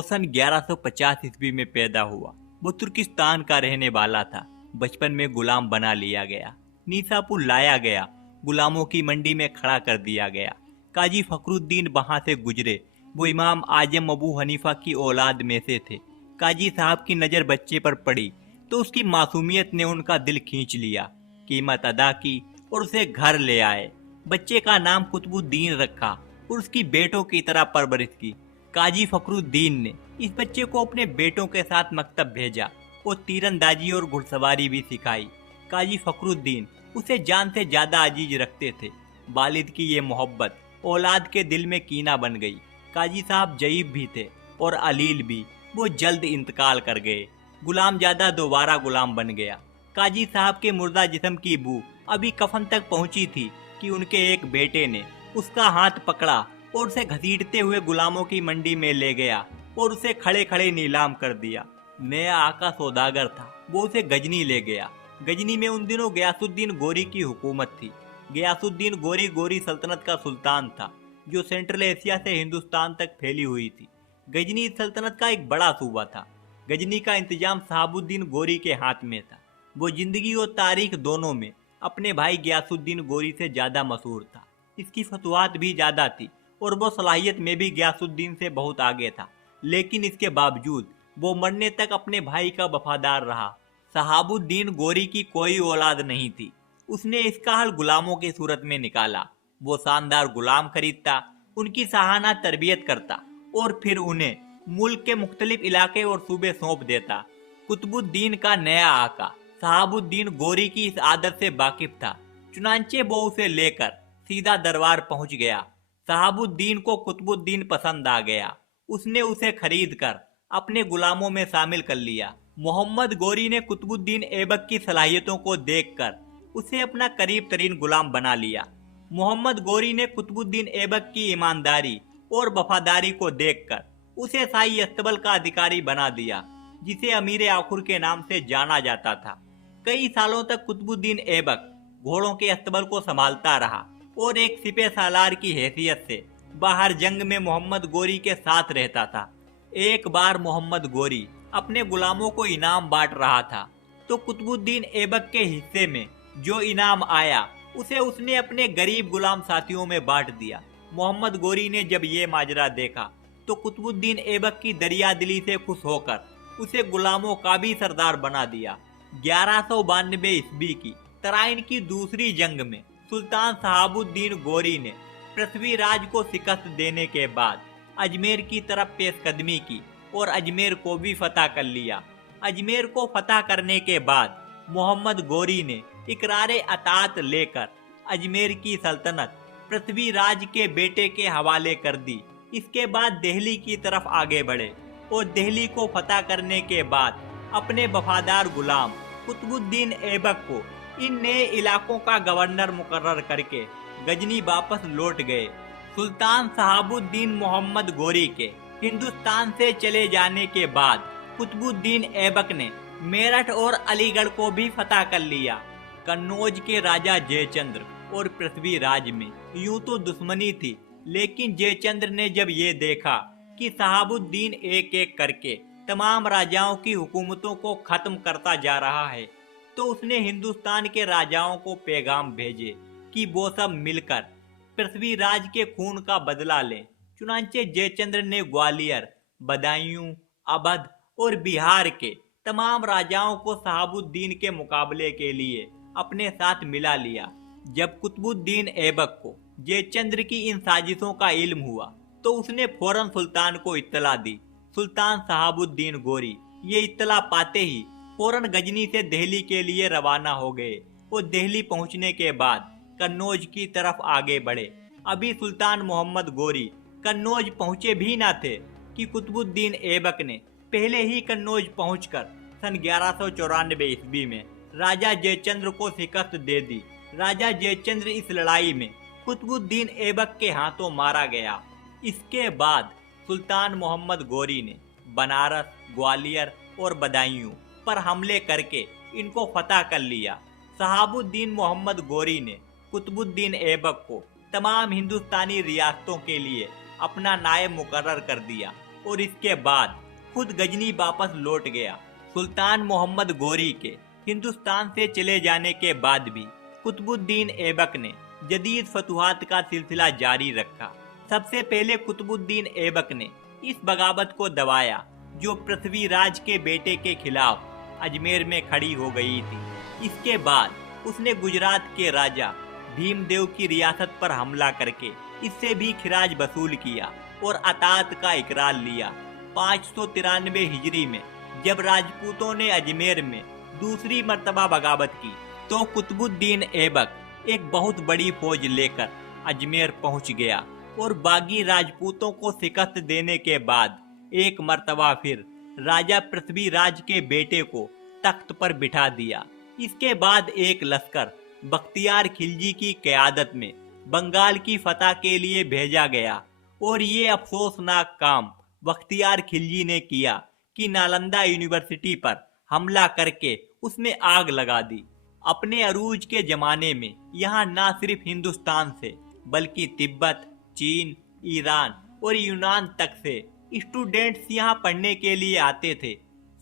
वो सन 1150 ईस्वी में पैदा हुआ। वो तुर्किस्तान का रहने वाला था। बचपन में गुलाम बना लिया गया, नीसापुर लाया गया, गुलामों की मंडी में खड़ा कर दिया गया। काजी फखरुद्दीन वहां से गुजरे। वो इमाम आजम अबू हनीफा की औलाद में से थे। काजी साहब की नज़र बच्चे पर पड़ी तो उसकी मासूमियत ने उनका दिल खींच लिया। कीमत अदा की और उसे घर ले आए। बच्चे का नाम कुतुबुद्दीन रखा और उसकी बेटों की तरह परवरिश की। काजी फखरुद्दीन ने इस बच्चे को अपने बेटों के साथ मकतब भेजा और तीरंदाजी और घुड़सवारी भी सिखाई। काजी फखरुद्दीन उसे जान से ज्यादा अजीज रखते थे। वालिद की ये मोहब्बत औलाद के दिल में कीना बन गई। काजी साहब जईब भी थे और अलील भी। वो जल्द इंतकाल कर गए। गुलामजादा दोबारा गुलाम बन गया। काजी साहब के मुर्दा जिस्म की बू अभी कफन तक पहुंची थी कि उनके एक बेटे ने उसका हाथ पकड़ा और उसे घसीटते हुए गुलामों की मंडी में ले गया और उसे खड़े खड़े नीलाम कर दिया। नया आका सौदागर था, वो उसे गजनी ले गया। गजनी में उन दिनों गयासुद्दीन गोरी की हुकूमत थी। गयासुद्दीन गोरी सल्तनत का सुल्तान था, जो सेंट्रल एशिया से हिंदुस्तान तक फैली हुई थी। गजनी सल्तनत का एक बड़ा सूबा था। गजनी का इंतजाम शहाबुद्दीन गोरी के हाथ में था। वो जिंदगी और तारीख दोनों में अपने भाई गयासुद्दीन गोरी से ज्यादा मशहूर था। इसकी फतवात भी ज्यादा थी और वो सलाहियत में भी गयासुद्दीन से बहुत आगे था। लेकिन इसके बावजूद वो मरने तक अपने भाई का वफादार रहा। शहाबुद्दीन गोरी की कोई औलाद नहीं थी। उसने इसका हल गुलामों की सूरत में निकाला। वो शानदार गुलाम खरीदता, उनकी सहाना तरबियत करता और फिर उन्हें मुल्क के मुख्तलिफ इलाके और सूबे सौंप देता। कुतुबुद्दीन का नया आका शहाबुद्दीन गोरी की इस आदत से वाकिफ था। चुनांचे वो उसे लेकर सीधा दरबार पहुंच गया। शहाबुद्दीन को कुतुबुद्दीन पसंद आ गया। उसने उसे खरीद कर अपने गुलामों में शामिल कर लिया। मोहम्मद गोरी ने कुतुबुद्दीन ऐबक की सलाहियतों को देखकर उसे अपना करीब तरीन गुलाम बना लिया। मोहम्मद गोरी ने कुतुबुद्दीन ऐबक की ईमानदारी और वफादारी को देखकर उसे शाही अस्तबल का अधिकारी बना दिया, जिसे अमीर आखुर के नाम से जाना जाता था। कई सालों तक कुतुबुद्दीन ऐबक घोड़ों के अस्तबल को संभालता रहा और एक सिपह सालार की हैसियत से बाहर जंग में मोहम्मद गोरी के साथ रहता था। एक बार मोहम्मद गोरी अपने गुलामों को इनाम बांट रहा था तो कुतुबुद्दीन ऐबक के हिस्से में जो इनाम आया उसे उसने अपने गरीब गुलाम साथियों में बांट दिया। मोहम्मद गोरी ने जब ये माजरा देखा तो कुतुबुद्दीन ऐबक की दरिया दिली से खुश होकर उसे गुलामों का भी सरदार बना दिया। 1192 ईस्वी की तराइन की दूसरी जंग में सुल्तान शहाबुद्दीन गोरी ने पृथ्वीराज को शिकस्त देने के बाद अजमेर की तरफ पेशकदमी की और अजमेर को भी फतह कर लिया। अजमेर को फतह करने के बाद मोहम्मद गोरी ने इकरार अतात लेकर अजमेर की सल्तनत पृथ्वीराज के बेटे के हवाले कर दी। इसके बाद दिल्ली की तरफ आगे बढ़े और दिल्ली को फतह करने के बाद अपने वफादार गुलाम कुतुबुद्दीन ऐबक को इन नए इलाकों का गवर्नर मुकर्रर करके गजनी वापस लौट गए। सुल्तान शहाबुद्दीन मोहम्मद गोरी के हिंदुस्तान से चले जाने के बाद कुतुबुद्दीन ऐबक ने मेरठ और अलीगढ़ को भी फतह कर लिया। कन्नौज के राजा जयचंद्र और पृथ्वीराज में यूं तो दुश्मनी थी, लेकिन जयचंद्र ने जब ये देखा कि शहाबुद्दीन एक एक करके तमाम राजाओं की हुकूमतों को खत्म करता जा रहा है, तो उसने हिंदुस्तान के राजाओं को पैगाम भेजे कि वो सब मिलकर पृथ्वीराज के खून का बदला लें। चुनांचे जयचंद्र ने ग्वालियर, बदायूं, अवध और बिहार के तमाम राजाओं को शहाबुद्दीन के मुकाबले के लिए अपने साथ मिला लिया। जब कुतुबुद्दीन ऐबक को जयचंद्र की इन साजिशों का इल्म हुआ तो उसने फौरन सुल्तान को इत्तला दी। सुल्तान शहाबुद्दीन गोरी ये इत्तला पाते ही फौरन गजनी से दिल्ली के लिए रवाना हो गए और दिल्ली पहुंचने के बाद कन्नौज की तरफ आगे बढ़े। अभी सुल्तान मोहम्मद गोरी कन्नौज पहुंचे भी न थे कि कुतुबुद्दीन ऐबक ने पहले ही कन्नौज पहुंचकर सन 1194 ईस्वी में राजा जयचंद्र को शिकस्त दे दी। राजा जयचंद्र इस लड़ाई में कुतुबुद्दीन ऐबक के हाथों मारा गया। इसके बाद सुल्तान मोहम्मद गोरी ने बनारस, ग्वालियर और बदायूं पर हमले करके इनको फतह कर लिया। शहाबुद्दीन मोहम्मद गोरी ने कुतुबुद्दीन ऐबक को तमाम हिंदुस्तानी रियासतों के लिए अपना नायब मुकर्रर कर दिया। और इसके बाद खुद गजनी वापस लौट गया। सुल्तान मोहम्मद गोरी के हिंदुस्तान से चले जाने के बाद भी कुतुबुद्दीन ऐबक ने जदीद फतुहात का सिलसिला जारी रखा। सबसे पहले कुतुबुद्दीन ऐबक ने इस बगावत को दबाया जो पृथ्वीराज के बेटे के खिलाफ अजमेर में खड़ी हो गई थी। इसके बाद उसने गुजरात के राजा भीमदेव की रियासत पर हमला करके इससे भी खिराज वसूल किया और अतात का इकरार लिया। 593 हिजरी में जब राजपूतों ने अजमेर में दूसरी मर्तबा बगावत की तो कुतुबुद्दीन ऐबक एक बहुत बड़ी फौज लेकर अजमेर पहुंच गया और बागी राजपूतों को शिकस्त देने के बाद एक मर्तबा फिर राजा पृथ्वीराज के बेटे को तख्त पर बिठा दिया। इसके बाद एक लश्कर बख्तियार खिलजी की क़यादत में बंगाल की फतह के लिए भेजा गया और ये अफसोसनाक काम बख्तियार खिलजी ने किया कि नालंदा यूनिवर्सिटी पर हमला करके उसमें आग लगा दी। अपने अरूज के जमाने में यहाँ न सिर्फ हिंदुस्तान से बल्कि तिब्बत, चीन, ईरान और यूनान तक से स्टूडेंट्स यहाँ पढ़ने के लिए आते थे।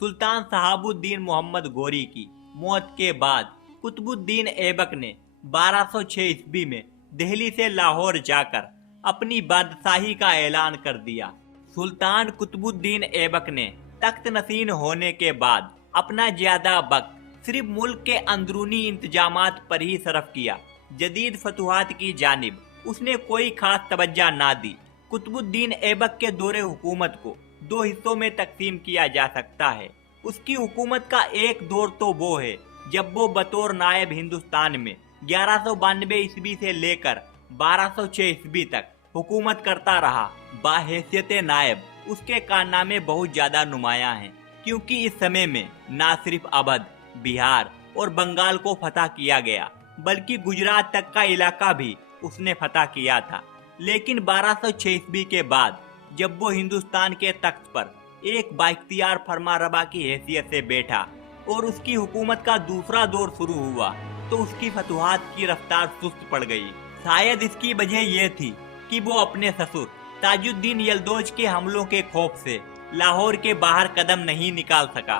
सुल्तान सहाबुद्दीन मोहम्मद गोरी की मौत के बाद कुतुबुद्दीन ऐबक ने 1206 ईस्वी में दिल्ली से लाहौर जाकर अपनी बादशाही का ऐलान कर दिया। सुल्तान कुतुबुद्दीन ऐबक ने तख्त नशीन होने के बाद अपना ज्यादा वक्त सिर्फ मुल्क के अंदरूनी इंतजामात पर ही सर्फ किया। जदीद फतुहात की जानिब उसने कोई खास तवज्जो ना दी। कुतुबुद्दीन ऐबक के दौरे हुकूमत को दो हिस्सों में तकसीम किया जा सकता है। उसकी हुकूमत का एक दौर तो वो है जब वो बतौर नायब हिंदुस्तान में 1192 ईस्वी से लेकर 1206 ईस्वी तक हुकूमत करता रहा। बाहैसियत नायब उसके कारनामे बहुत ज्यादा नुमायां हैं, क्योंकि इस समय में न सिर्फ अवध, बिहार और बंगाल को फतह किया गया बल्कि गुजरात तक का इलाका भी उसने फतह किया था। लेकिन 1206 ईस्वी के बाद जब वो हिंदुस्तान के तख्त पर एक बाइख्तियार फरमारवा की हैसियत से बैठा और उसकी हुकूमत का दूसरा दौर शुरू हुआ तो उसकी फतुहात की रफ्तार सुस्त पड़ गई। शायद इसकी वजह यह थी कि वो अपने ससुर ताजुद्दीन यलदौज के हमलों के खौफ से लाहौर के बाहर कदम नहीं निकाल सका।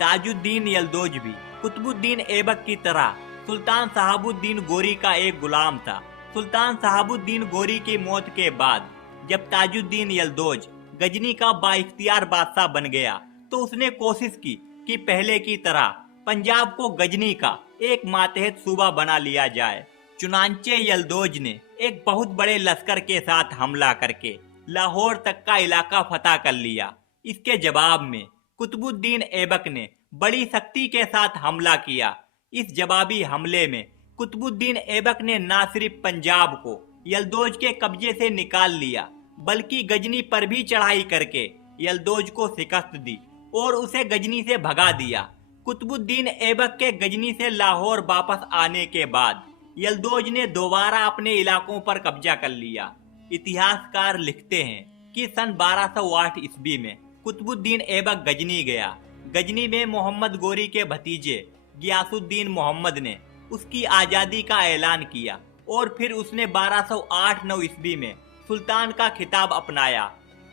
ताजुद्दीन यलदौज भी कुतुबुद्दीन ऐबक की तरह सुल्तान सहाबुद्दीन गोरी का एक गुलाम था। सुल्तान सहाबुद्दीन गोरी की मौत के बाद जब ताजुद्दीन यलदौज गजनी का बाइख्तियार बादशाह बन गया तो उसने कोशिश की कि पहले की तरह पंजाब को गजनी का एक मातहत सूबा बना लिया जाए। चुनांचे यलदौज ने एक बहुत बड़े लश्कर के साथ हमला करके लाहौर तक का इलाका फतह कर लिया। इसके जवाब में कुतुबुद्दीन ऐबक ने बड़ी सख्ती के साथ हमला किया। इस जवाबी हमले में कुतुबुद्दीन ऐबक ने न सिर्फ पंजाब को यलदौज के कब्जे से निकाल लिया बल्कि गजनी पर भी चढ़ाई करके यलदौज को शिकस्त दी और उसे गजनी से भगा दिया। कुतुबुद्दीन ऐबक के गजनी से लाहौर वापस आने के बाद यलदौज ने दोबारा अपने इलाकों पर कब्जा कर लिया। इतिहासकार लिखते हैं कि सन 1208 ईस्वी में कुतुबुद्दीन ऐबक गजनी गया। गजनी में मोहम्मद गोरी के भतीजे गियासुद्दीन मोहम्मद ने उसकी आज़ादी का ऐलान किया और फिर उसने 1208-9 ईस्वी में सुल्तान का खिताब अपनाया।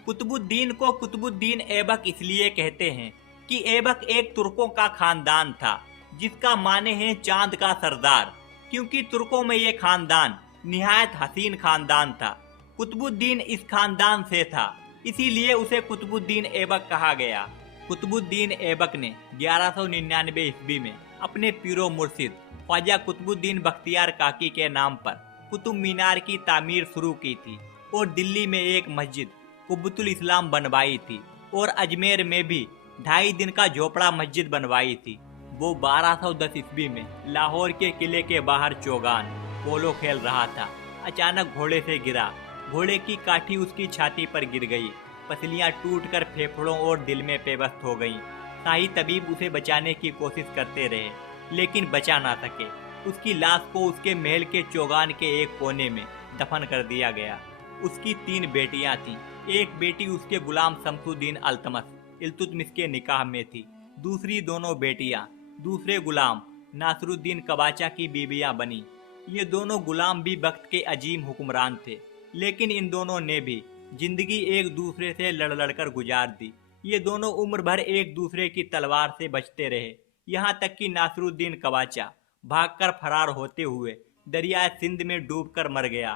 कुतुबुद्दीन को कुतुबुद्दीन ऐबक इसलिए कहते हैं कि ऐबक एक तुर्कों का खानदान था जिसका माने है चांद का सरदार, क्योंकि तुर्कों में ये खानदान निहायत हसीन खानदान था। कुतुबुद्दीन इस खानदान से था, इसीलिए उसे कुतुबुद्दीन ऐबक कहा गया। कुतुबुद्दीन ऐबक ने 1199 ईस्वी में अपने पीरो मुर्शिद ख्वाजा कुतुबुद्दीन बख्तियार काकी के नाम पर कुतुब मीनार की तामीर शुरू की थी और दिल्ली में एक मस्जिद कुब्बतुल इस्लाम बनवाई थी और अजमेर में भी 2.5 दिन का झोपड़ा मस्जिद बनवाई थी। वो 1210 ईस्वी में लाहौर के किले के बाहर चौगान पोलो खेल रहा था। अचानक घोड़े से गिरा। घोड़े की काठी उसकी छाती पर गिर गई। पसलियां टूटकर फेफड़ों और दिल में पेवस्त हो गईं। शाही तबीब उसे बचाने की कोशिश करते रहे लेकिन बचा ना सके। उसकी लाश को उसके महल के चौगान के एक कोने में दफन कर दिया गया। उसकी 3 बेटियां थीं। एक बेटी उसके गुलाम शमसुद्दीन अल्तमस इल्तुतमिश के निकाह में थी। दूसरी दोनों बेटियां दूसरे गुलाम नासरुद्दीन कबाचा की बीबियां बनी। ये दोनों गुलाम भी वक्त के अजीम हुक्मरान थे, लेकिन इन दोनों ने भी जिंदगी एक दूसरे से लड़ लड़कर गुजार दी। ये दोनों उम्र भर एक दूसरे की तलवार से बचते रहे, यहाँ तक कि नासरुद्दीन कवाचा भागकर फरार होते हुए दरिया सिंध में डूबकर मर गया।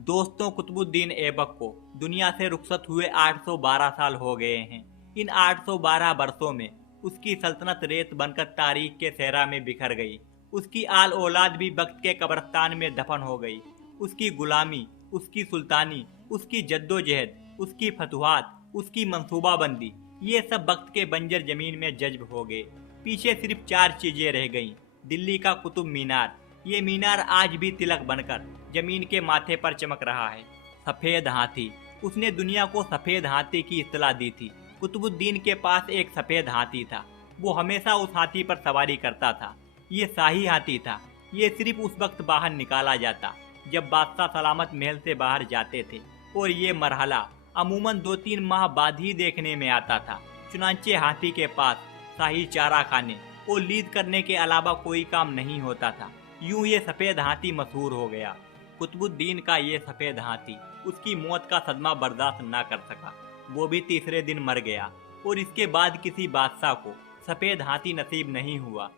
दोस्तों, कुतुबुद्दीन ऐबक को दुनिया से रुखसत हुए 812 साल हो गए हैं। इन 812 वर्षों में उसकी सल्तनत रेत बनकर तारीख के सहरा में बिखर गई। उसकी आल औलाद भी वक्त के कब्रिस्तान में दफन हो गई। उसकी गुलामी, उसकी सुल्तानी, उसकी जद्दोजहद, उसकी फतुहात, उसकी मंसूबाबंदी, ये सब वक्त के बंजर जमीन में जज्ब हो गए। पीछे सिर्फ 4 चीजें रह गईं। दिल्ली का कुतुब मीनार, ये मीनार आज भी तिलक बनकर जमीन के माथे पर चमक रहा है। सफेद हाथी, उसने दुनिया को सफेद हाथी की इत्तला दी थी। कुतुबुद्दीन के पास एक सफेद हाथी था, वो हमेशा उस हाथी पर सवारी करता था। ये शाही हाथी था। ये सिर्फ उस वक्त बाहर निकाला जाता जब बादशाह सलामत महल से बाहर जाते थे, और ये मरहला अमूमन 2-3 माह बाद ही देखने में आता था। चुनांचे हाथी के पास शाही चारा खाने और लीद करने के अलावा कोई काम नहीं होता था। यूं ये सफेद हाथी मशहूर हो गया। कुतुबुद्दीन का ये सफेद हाथी उसकी मौत का सदमा बर्दाश्त न कर सका। वो भी तीसरे दिन मर गया, और इसके बाद किसी बादशाह को सफेद हाथी नसीब नहीं हुआ।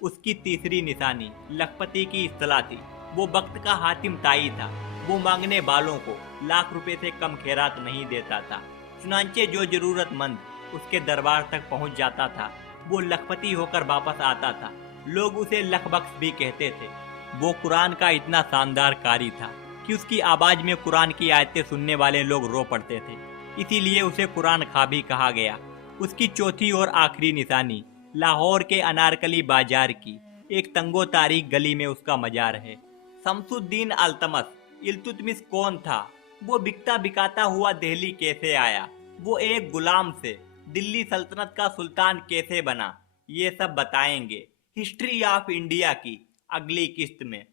उसकी तीसरी निशानी लखपति की इस्तला थी। वो वक्त का हातिम ताई था। वो मांगने वालों को लाख रुपए से कम खैरात नहीं देता था। चुनांचे जो जरूरतमंद उसके दरबार तक पहुंच जाता था, वो लखपति होकर वापस आता था। लोग उसे लखबख्श भी कहते थे। वो कुरान का इतना शानदार कारी था कि उसकी आवाज में कुरान की आयतें सुनने वाले लोग रो पड़ते थे। इसीलिए उसे कुरान खा भी कहा गया। उसकी चौथी और आखिरी निशानी लाहौर के अनारकली बाजार की एक तंगो तारीख गली में उसका मजार है। शमसुद्दीन अल्तमस इल्तुतमिश कौन था? वो बिकता बिकाता हुआ दिल्ली कैसे आया? वो एक गुलाम से दिल्ली सल्तनत का सुल्तान कैसे बना? ये सब बताएंगे हिस्ट्री ऑफ इंडिया की अगली किस्त में।